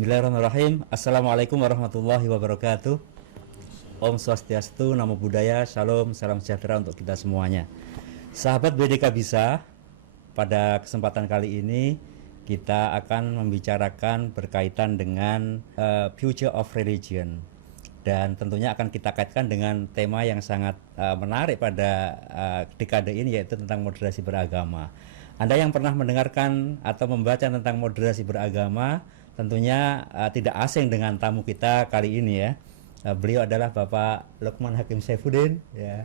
Bismillahirrahmanirrahim. Assalamualaikum warahmatullahi wabarakatuh. Om Swastiastu, Namo Buddhaya, Shalom, salam sejahtera untuk kita semuanya. Sahabat BDK Bisa, pada kesempatan kali ini kita akan membicarakan berkaitan dengan future of religion. Dan tentunya akan kita kaitkan dengan tema yang sangat menarik pada dekade ini, yaitu tentang moderasi beragama. Anda yang pernah mendengarkan atau membaca tentang moderasi beragama tentunya tidak asing dengan tamu kita kali ini ya. Beliau adalah Bapak Lukman Hakim Saifuddin ya,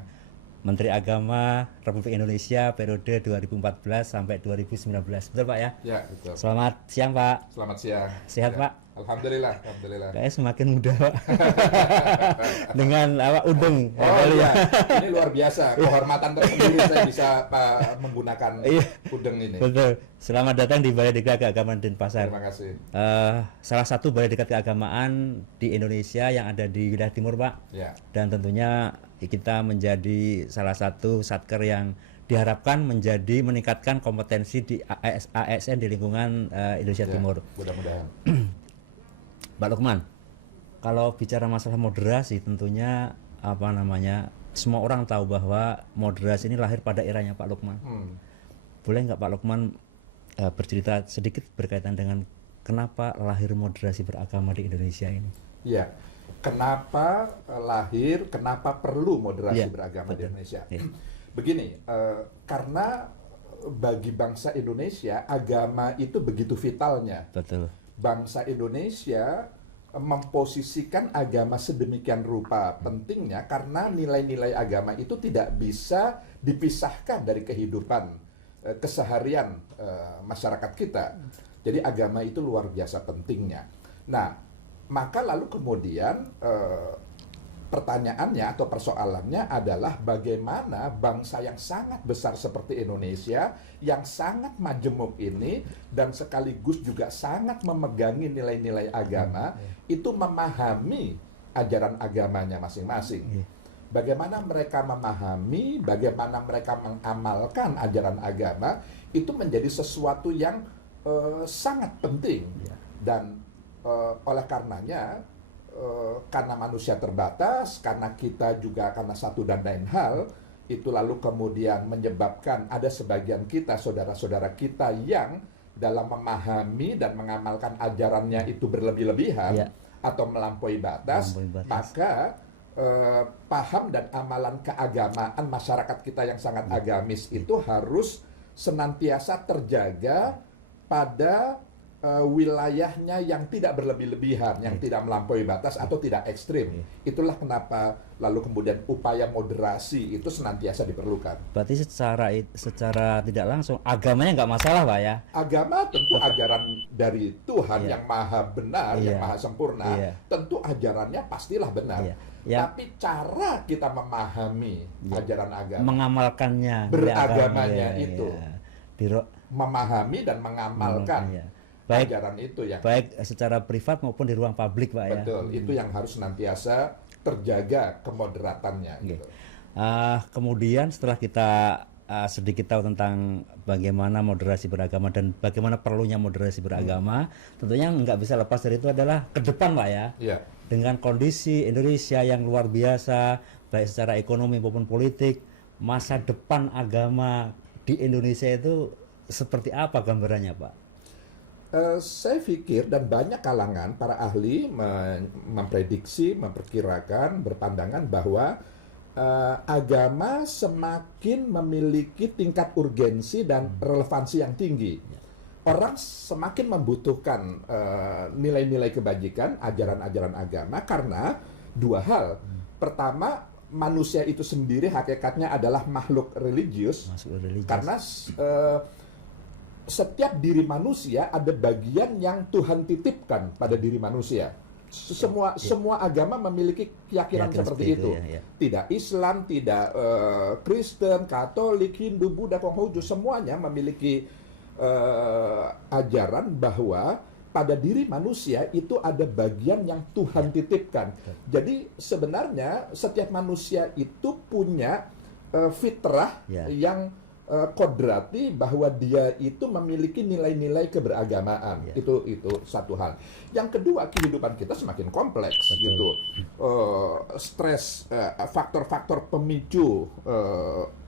Menteri Agama Republik Indonesia periode 2014 sampai 2019. Betul Pak ya? Ya, betul. Selamat siang Pak. Selamat siang. Sehat ya. Pak? Alhamdulillah. Kayaknya semakin muda Pak. Dengan udeng. Oh iya, ini luar biasa. Kehormatan tersendiri saya bisa menggunakan udeng ini. Betul. Selamat datang di Balai Diklat Keagamaan Denpasar. Terima kasih. Salah satu Balai Diklat Keagamaan di Indonesia yang ada di wilayah timur Pak. Ya. Dan tentunya kita menjadi salah satu satker yang diharapkan meningkatkan kompetensi di ASN di lingkungan Indonesia Timur. Mudah-mudahan. Pak Lukman, kalau bicara masalah moderasi tentunya semua orang tahu bahwa moderasi ini lahir pada eranya Pak Lukman. Boleh nggak Pak Lukman bercerita sedikit berkaitan dengan kenapa lahir moderasi beragama di Indonesia ini? Iya. Kenapa lahir, kenapa perlu moderasi beragama betul. di Indonesia? Ya. Begini, karena bagi bangsa Indonesia agama itu begitu vitalnya. Betul. Bangsa Indonesia memposisikan agama sedemikian rupa pentingnya karena nilai-nilai agama itu tidak bisa dipisahkan dari kehidupan keseharian masyarakat kita. Jadi agama itu luar biasa pentingnya. Nah, maka lalu kemudian pertanyaannya atau persoalannya adalah bagaimana bangsa yang sangat besar seperti Indonesia, yang sangat majemuk ini dan sekaligus juga sangat memegangi nilai-nilai agama, itu memahami ajaran agamanya masing-masing. Bagaimana mereka memahami, bagaimana mereka mengamalkan ajaran agama, itu menjadi sesuatu yang sangat penting. Dan oleh karenanya, karena manusia terbatas, karena kita juga karena satu dan lain hal, itu lalu kemudian menyebabkan ada sebagian kita, saudara-saudara kita yang dalam memahami dan mengamalkan ajarannya itu berlebih-lebihan atau melampaui batas. Maka paham dan amalan keagamaan masyarakat kita yang sangat agamis itu harus senantiasa terjaga pada wilayahnya yang tidak berlebih-lebihan, yang tidak melampaui batas atau tidak ekstrim. Itulah kenapa lalu kemudian upaya moderasi itu senantiasa diperlukan. Berarti secara tidak langsung agamanya nggak masalah Pak ya? Agama tentu ajaran dari Tuhan yang maha benar, yang maha sempurna. Tentu ajarannya pastilah benar. Tapi cara kita memahami ajaran agama, mengamalkannya, beragamanya itu, memahami dan mengamalkan ajaran itu yang baik secara privat maupun di ruang publik Pak ya. Betul, itu yang harus senantiasa terjaga kemoderatannya. Gitu. Kemudian setelah kita sedikit tahu tentang bagaimana moderasi beragama dan bagaimana perlunya moderasi beragama, tentunya nggak bisa lepas dari itu adalah ke depan Pak ya. Dengan kondisi Indonesia yang luar biasa, baik secara ekonomi maupun politik, masa depan agama di Indonesia itu seperti apa gambarannya Pak? Saya pikir dan banyak kalangan para ahli memprediksi, memperkirakan, berpandangan bahwa agama semakin memiliki tingkat urgensi dan relevansi yang tinggi. Orang semakin membutuhkan nilai-nilai kebajikan, ajaran-ajaran agama karena dua hal. Pertama, manusia itu sendiri hakikatnya adalah makhluk religius. Karena setiap diri manusia ada bagian yang Tuhan titipkan pada diri manusia. Semua agama memiliki keyakinan seperti itu. Tidak Islam, tidak Kristen, Katolik, Hindu, Buddha, Konghucu, semuanya memiliki ajaran bahwa pada diri manusia itu ada bagian yang Tuhan titipkan. Jadi sebenarnya setiap manusia itu punya fitrah yang kodrati bahwa dia itu memiliki nilai-nilai keberagamaan. Itu satu hal. Yang kedua, kehidupan kita semakin kompleks. Betul. Gitu. Stres, faktor-faktor pemicu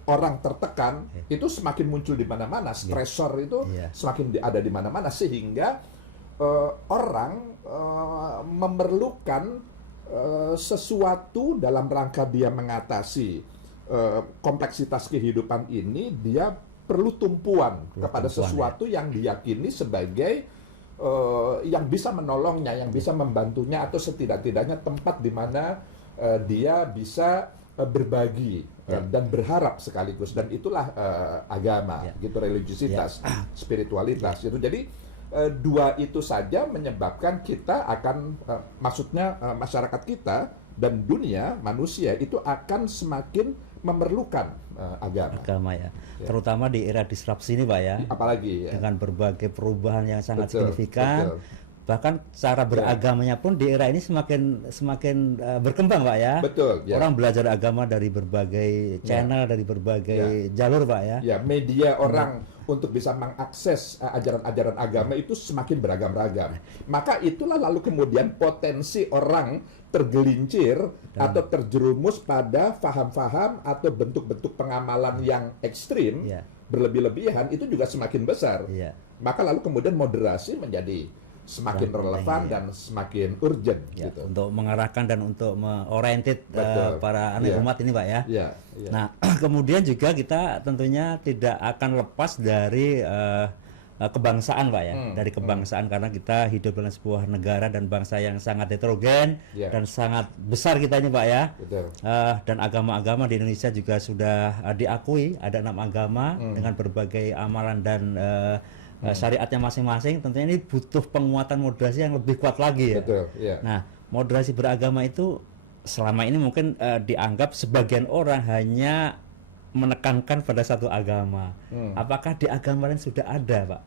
orang tertekan itu semakin muncul di mana-mana. Stresor itu semakin ada di mana-mana, sehingga orang memerlukan sesuatu dalam rangka dia mengatasi kompleksitas kehidupan ini. Dia perlu tumpuan kepada sesuatu yang diyakini sebagai yang bisa menolongnya, yang bisa membantunya, atau setidak-tidaknya tempat di mana dia bisa berbagi dan berharap sekaligus. Dan itulah agama, gitu, religiusitas, spiritualitas. Itu jadi dua itu saja menyebabkan kita akan, maksudnya masyarakat kita dan dunia manusia itu akan semakin memerlukan agama ya. Terutama di era disrupsi ini Pak ya, apalagi dengan berbagai perubahan yang sangat signifikan. betul. Bahkan cara beragamanya pun di era ini semakin berkembang Pak ya. Betul, ya. Orang belajar agama dari berbagai channel, dari berbagai jalur Pak ya. Ya, media orang untuk bisa mengakses ajaran-ajaran agama itu semakin beragam-ragam. Maka itulah lalu kemudian potensi orang tergelincir atau terjerumus pada faham-faham atau bentuk-bentuk pengamalan yang ekstrim, berlebih-lebihan, itu juga semakin besar. Maka lalu kemudian moderasi menjadi semakin relevan dan semakin urgent, gitu. Untuk mengarahkan dan untuk oriented para umat ini Pak ya. Nah, kemudian juga kita tentunya tidak akan lepas dari kebangsaan Pak ya, dari kebangsaan, karena kita hidup dalam sebuah negara dan bangsa yang sangat heterogen dan sangat besar kita ini Pak ya. Dan agama-agama di Indonesia juga sudah diakui, ada 6 agama dengan berbagai amalan dan syariatnya masing-masing. Tentunya ini butuh penguatan moderasi yang lebih kuat lagi ya. Nah, moderasi beragama itu selama ini mungkin dianggap sebagian orang hanya menekankan pada satu agama. Apakah di agama lain sudah ada Pak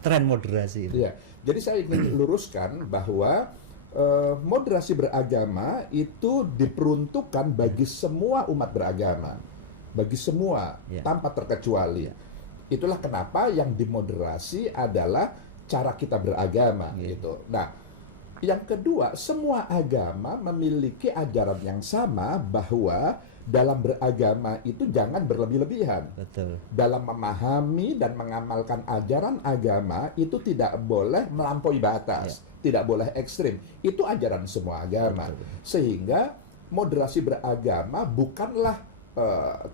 tren moderasi itu? Jadi saya ingin luruskan bahwa moderasi beragama itu diperuntukkan bagi semua umat beragama. Bagi semua, tanpa terkecuali. Itulah kenapa yang dimoderasi adalah cara kita beragama, gitu. Nah, yang kedua, semua agama memiliki ajaran yang sama bahwa dalam beragama itu jangan berlebih-lebihan. Dalam memahami dan mengamalkan ajaran agama itu tidak boleh melampaui batas, tidak boleh ekstrim. Itu ajaran semua agama. Sehingga moderasi beragama bukanlah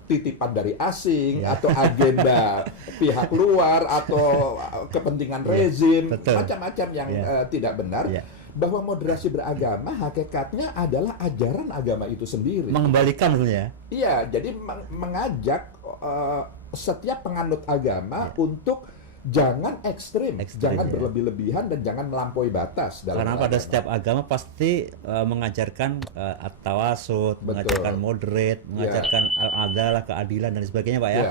titipan dari asing atau agenda pihak luar atau kepentingan rezim, macam-macam yang tidak benar. Bahwa moderasi beragama hakikatnya adalah ajaran agama itu sendiri. Mengembalikan ya? Iya, jadi mengajak setiap penganut agama untuk jangan ekstrim, jangan berlebih-lebihan dan jangan melampaui batas dalam karena pada setiap agama pasti mengajarkan at-tawasud, mengajarkan moderate, mengajarkan al-adalah, keadilan dan sebagainya Pak ya.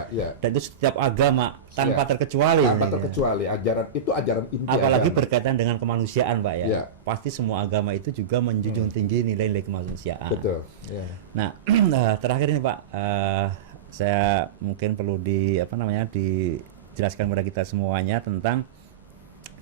Dan itu setiap agama tanpa terkecuali. Tanpa terkecuali, ajaran itu ajaran inti. Apalagi berkaitan dengan kemanusiaan Pak ya. Pasti semua agama itu juga menjunjung tinggi nilai-nilai kemanusiaan. Nah, terakhir ini Pak, saya mungkin perlu dijelaskan kepada kita semuanya tentang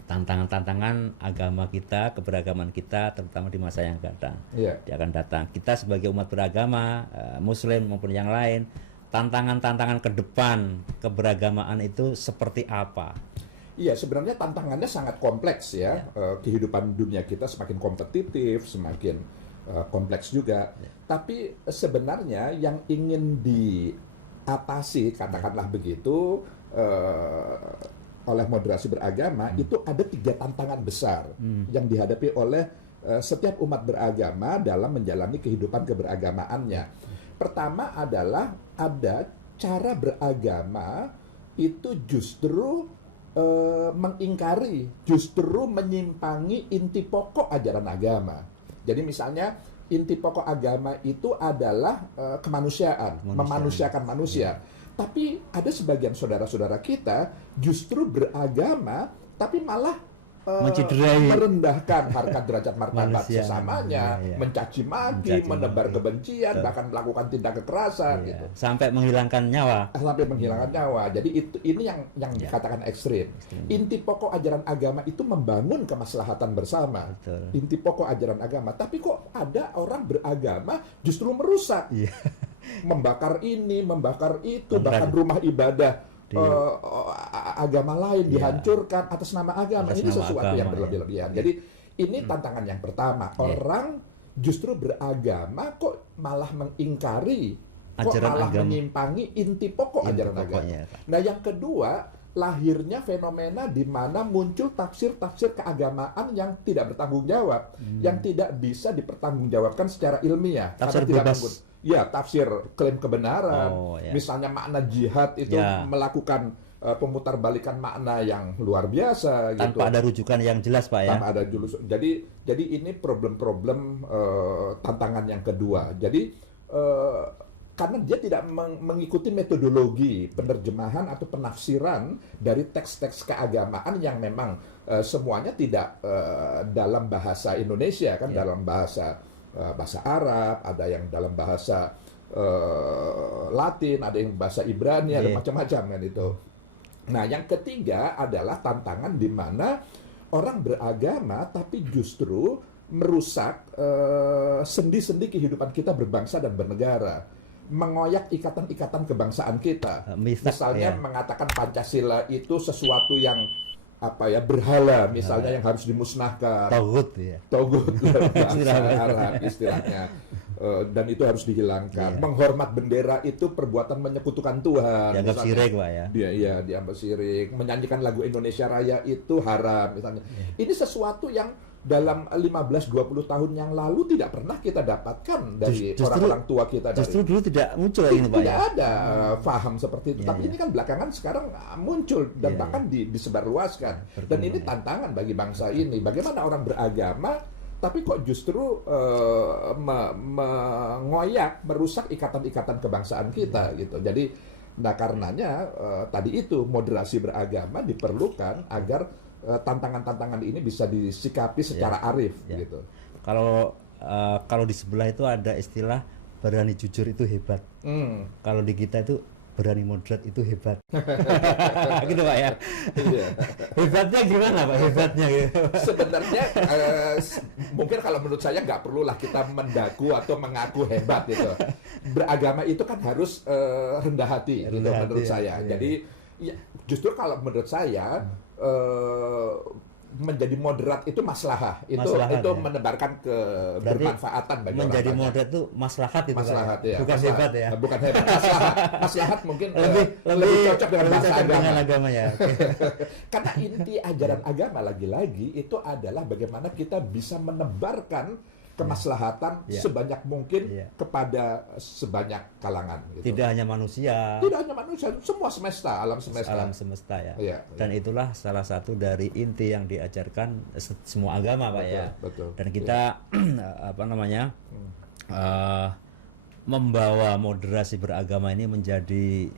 tantangan-tantangan agama kita, keberagaman kita, terutama di masa yang akan datang. Kita sebagai umat beragama, Muslim maupun yang lain, tantangan-tantangan ke depan keberagamaan itu seperti apa? Iya, sebenarnya tantangannya sangat kompleks ya. Kehidupan dunia kita semakin kompetitif, semakin kompleks juga. Tapi sebenarnya yang ingin diatasi, katakanlah begitu, oleh moderasi beragama itu ada 3 tantangan besar yang dihadapi oleh setiap umat beragama dalam menjalani kehidupan keberagamaannya. Pertama adalah ada cara beragama itu justru mengingkari, justru menyimpangi inti pokok ajaran agama. Jadi misalnya inti pokok agama itu adalah kemanusiaan, memanusiakan manusia. Tapi ada sebagian saudara-saudara kita justru beragama tapi malah merendahkan harkat derajat martabat Manusia. sesamanya, Iya, iya. mencaci maki, Mencaci menebar maki. kebencian, Betul. bahkan melakukan tindak kekerasan Iya. gitu. Sampai menghilangkan nyawa. Sampai menghilangkan nyawa. Jadi ini yang Ya. dikatakan ekstrim. Inti pokok ajaran agama itu membangun kemaslahatan bersama. Betul. Inti pokok ajaran agama. Tapi kok ada orang beragama justru merusak, Iya. membakar ini, membakar itu, Kontra- bahkan rumah ibadah Di- agama lain Iya. dihancurkan atas nama agama. Atas Ini nama sesuatu agama, yang ya. berlebih-lebihan. Jadi ini tantangan yang pertama. Iya. Orang justru beragama kok malah mengingkari, kok Ajaran malah agama. menyimpangi inti pokok Inti ajaran pokoknya, agama. Pak. Nah, yang kedua, lahirnya fenomena di mana muncul tafsir-tafsir keagamaan yang tidak bertanggung jawab, yang tidak bisa dipertanggungjawabkan secara ilmiah. Tafsir karena tidak bebas. menggun- Ya, tafsir klaim kebenaran. Oh, ya. Misalnya makna jihad itu Ya. melakukan pemutarbalikan makna yang luar biasa gitu. Tanpa ada rujukan yang jelas, Pak, ya. Tanpa ada julus. Jadi ini problem-problem tantangan yang kedua. Jadi karena dia tidak mengikuti metodologi penerjemahan atau penafsiran dari teks-teks keagamaan yang memang semuanya tidak dalam bahasa Indonesia kan, Ya. dalam bahasa Arab, ada yang dalam bahasa Latin, ada yang bahasa Ibrani, ada Iya. macam-macam kan itu. Nah, yang ketiga adalah tantangan di mana orang beragama tapi justru merusak sendi-sendi kehidupan kita berbangsa dan bernegara, mengoyak ikatan-ikatan kebangsaan kita. Misak, Misalnya ya. mengatakan Pancasila itu sesuatu yang berhala, misalnya yang harus dimusnahkan. Togut, ya. Togut bahasa Istilahnya. Arab istilahnya. Dan itu harus dihilangkan. Iya. Menghormat bendera itu perbuatan menyekutukan Tuhan. Dianggap misalnya. syirik, Pak, ya. Dia dianggap syirik. Menyanyikan lagu Indonesia Raya itu haram misalnya. Iya. Ini sesuatu yang dalam 15-20 tahun yang lalu tidak pernah kita dapatkan dari Justru- orang-orang tua kita. Justru dulu tidak muncul ini, Pak, Tidak ya. ada faham seperti itu. Iya, Tapi iya. ini kan belakangan sekarang muncul dan Iya, bahkan disebarluaskan. Dan Berkembang, ini ya. tantangan bagi bangsa ini. Bagaimana orang beragama tapi kok justru mengoyak, merusak ikatan-ikatan kebangsaan kita gitu. Jadi, nah karenanya tadi itu moderasi beragama diperlukan agar tantangan-tantangan ini bisa disikapi secara arif Ya. gitu. Kalau di sebelah itu ada istilah berani jujur itu hebat. Kalau di kita itu berani moderat itu hebat. Gitu, Pak, ya. Iya. Hebatnya gimana, Pak? Hebatnya gitu. Sebenarnya mungkin kalau menurut saya nggak perlulah kita mendaku atau mengaku hebat gitu. Beragama itu kan harus rendah hati gitu Rendah hati, menurut ya. saya. Iya. Jadi ya, justru kalau menurut saya menjadi moderat itu maslahah. Maslahat, Itu ya. menebarkan kebermanfaatan bagi Menjadi orang banyak. moderat itu maslahat itu, Pak, Maslahat ya. bukan Maslahat. hebat, ya. Bukan hebat. Maslahat mungkin Lebih cocok dengan lebih bahasa cocok agama. dengan agama, ya. Karena inti ajaran agama lagi-lagi itu adalah bagaimana kita bisa menebarkan kemaslahatan Ya. sebanyak mungkin Ya. kepada sebanyak kalangan. Gitu. Tidak hanya manusia, Tidak hanya manusia, semua semesta, alam semesta. alam semesta, ya. Iya, Dan itulah salah satu dari inti yang diajarkan semua agama, Pak, Betul, ya. betul. Dan kita apa namanya membawa moderasi beragama ini menjadi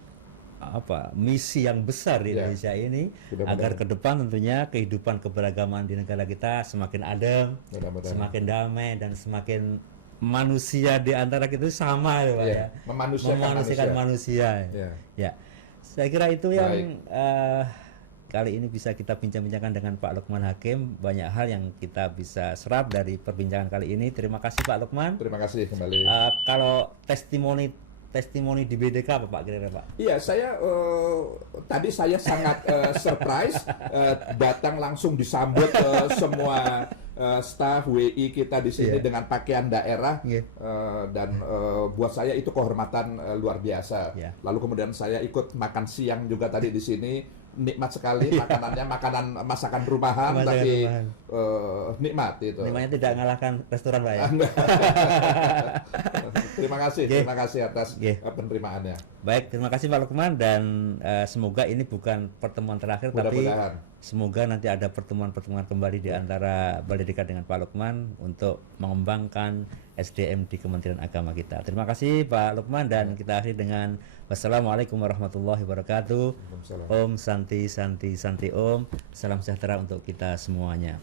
misi yang besar di Ya. Indonesia ini, Mudah-mudahan. agar ke depan tentunya kehidupan keberagaman di negara kita semakin adem, Mudah-mudahan. semakin damai, dan semakin manusia di antara kita itu sama, ya, Pak, Iya, ya. memanusiakan manusia. Iya. Ya, saya kira itu yang Baik. kali ini bisa kita bincang-bincangkan dengan Pak Lukman Hakim. Banyak hal yang kita bisa serap dari perbincangan kali ini. Terima kasih, Pak Lukman. Terima kasih kembali. Kalau testimoni di BDK apa, Pak, kira-kira, Pak? Iya, tadi saya sangat surprise datang langsung disambut semua staf WI kita di sini Iya. dengan pakaian daerah. Iya. Dan buat saya itu kehormatan luar biasa. Iya. Lalu kemudian saya ikut makan siang juga tadi di sini. Nikmat sekali makanannya, makanan masakan rumahan, Masakan tapi rumahan. Nikmat itu. Namanya tidak mengalahkan restoran, Pak, ya. Terima kasih atas Oke. penerimaannya. Baik, terima kasih Pak Lukman, dan semoga ini bukan pertemuan terakhir, tapi Mudah-mudahan. semoga nanti ada pertemuan-pertemuan kembali di antara Balai Diklat dengan Pak Lukman untuk mengembangkan SDM di Kementerian Agama kita. Terima kasih Pak Lukman, dan kita akhiri dengan wassalamualaikum warahmatullahi wabarakatuh. Waalaikumsalam. Om Santi Santi Santi Om. Salam sejahtera untuk kita semuanya.